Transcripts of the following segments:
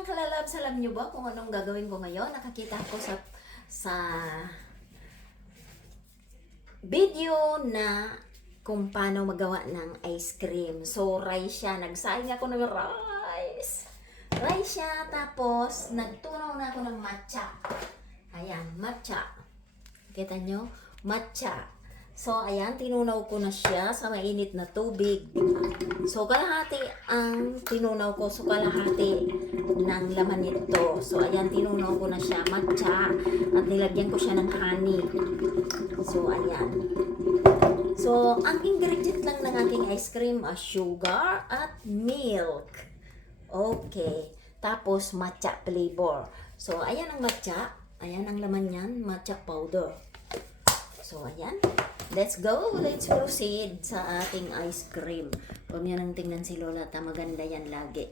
mga kalalabs, alam nyo ba kung anong gagawin ko ngayon? Nakakita ko sa video na kung paano magawa ng ice cream. So, rice siya. Nagsaing ako ng rice. Rice siya. Tapos, nagtunaw na ako ng matcha. Ayan, matcha. Kita nyo? Matcha. So, ayan, tinunaw ko na siya sa mainit na tubig. So, kalahati ang tinunaw ko. So, kalahati ng laman nito. So, ayan, tinunaw ko na siya, matcha. At nilagyan ko siya ng honey. So, ayan. So, ang ingredient lang ng aking ice cream ay sugar at milk. Okay. Tapos, matcha flavor. So, ayan ang matcha. Ayan ang laman niyan, matcha powder. So, ayan. Let's go. Let's proceed sa ating ice cream. Huwag niyo nang tingnan si Lola. Maganda yan lagi.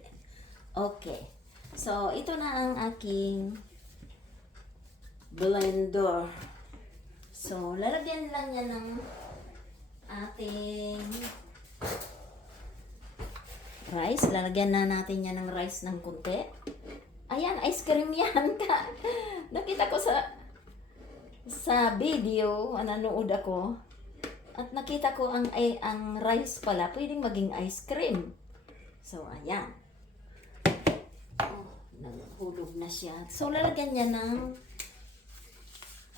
Okay. So, ito na ang aking blender. So, lalagyan lang niya ng ating rice. Lalagyan na natin yan ng rice ng kunti. Ayan, ice cream yan. Nakita ko sa video, nanood ako. At nakita ko ang rice pala, pwedeng maging ice cream. So, ayan. Oh, naghulog na siya. So, lalagyan niya ng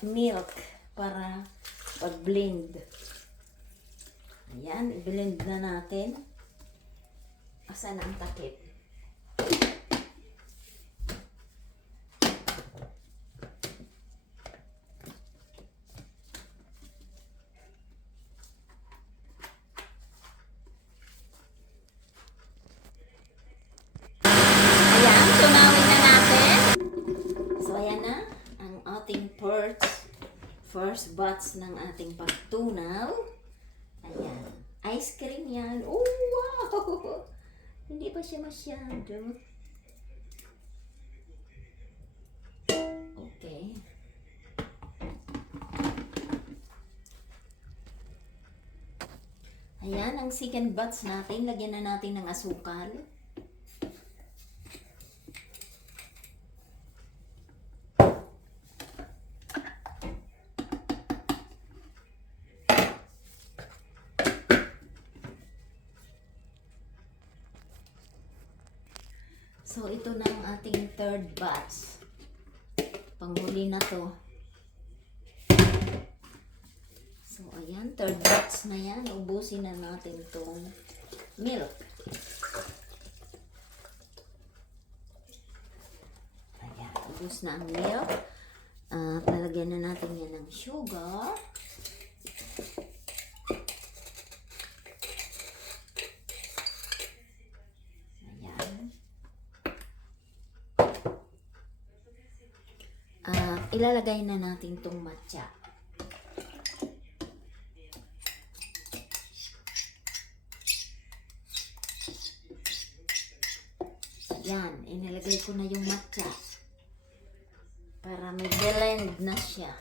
milk para pag-blend. Ayan, i-blend na natin. Asan ang takip? First batch ng ating pagtunaw. Ayan. Ice cream yan. Oh, wow! Hindi pa siya masyado. Okay. Ayan, ang second batch natin. Lagyan na natin ng asukal. So, ito na ang ating third batch. Panghuli na to. So, ayan. Third batch na yan. Ubusin na natin itong milk. Ayan. Ubus na ang milk. Palagyan na natin yan ng sugar. Ilalagay na natin itong matcha. Yan, inilagay ko na yung matcha para may blend na siya.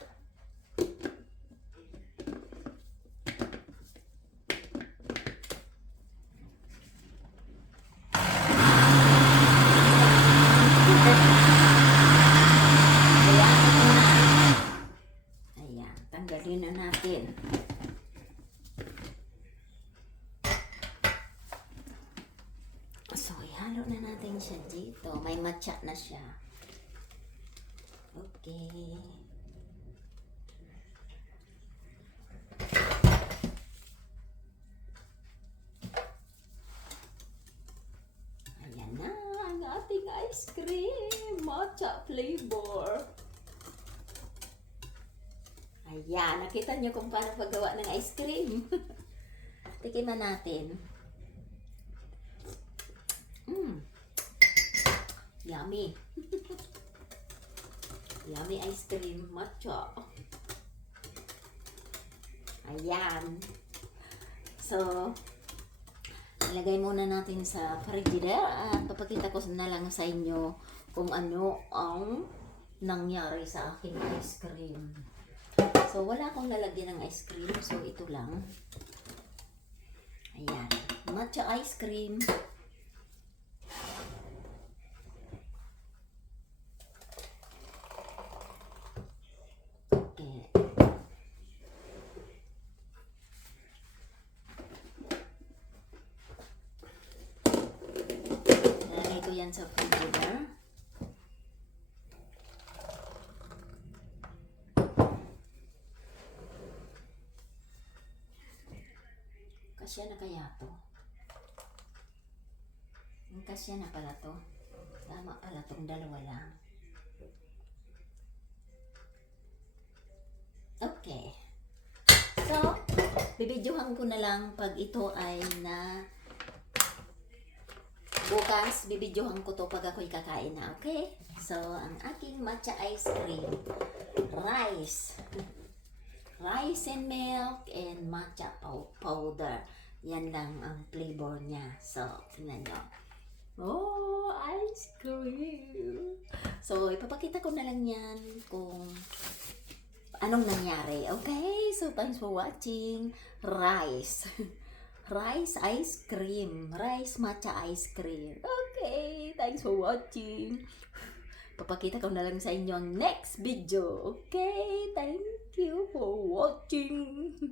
Tanggalin na natin. So, ihalo na natin siya dito. May matcha na siya. Okay. Ayan na ang ating ice cream. Matcha flavor. Ayan, nakita niyo kung paano paggawa ng ice cream. Tikiman natin. Yummy. Yummy ice cream, matcha. Ayan. So, ilagay muna natin sa frigidaire at papakita ko na lang sa inyo kung ano ang nangyari sa aking ice cream. So, wala akong lalagyan ng ice cream. So, ito lang. Ayan. Matcha ice cream. yan sa frigidaire. Kasya na kaya to? Kasya na pala to. Tama pala tong dalawa lang. Okay. So, bibidyohan ko na lang pag ito ay na bukas, bibidyohan ko to pag ako'y kakain na, okay? So, ang aking matcha ice cream, rice and milk and matcha powder. Yan lang ang flavor niya. So, tingnan nyo. Oh, ice cream! So, ipapakita ko na lang yan kung anong nangyari. Okay? So, thanks for watching. Rice ice cream. Rice matcha ice cream. Okay. Thanks for watching. Papakita ko na lang sa inyo ang next video. Okay? Thank you for watching.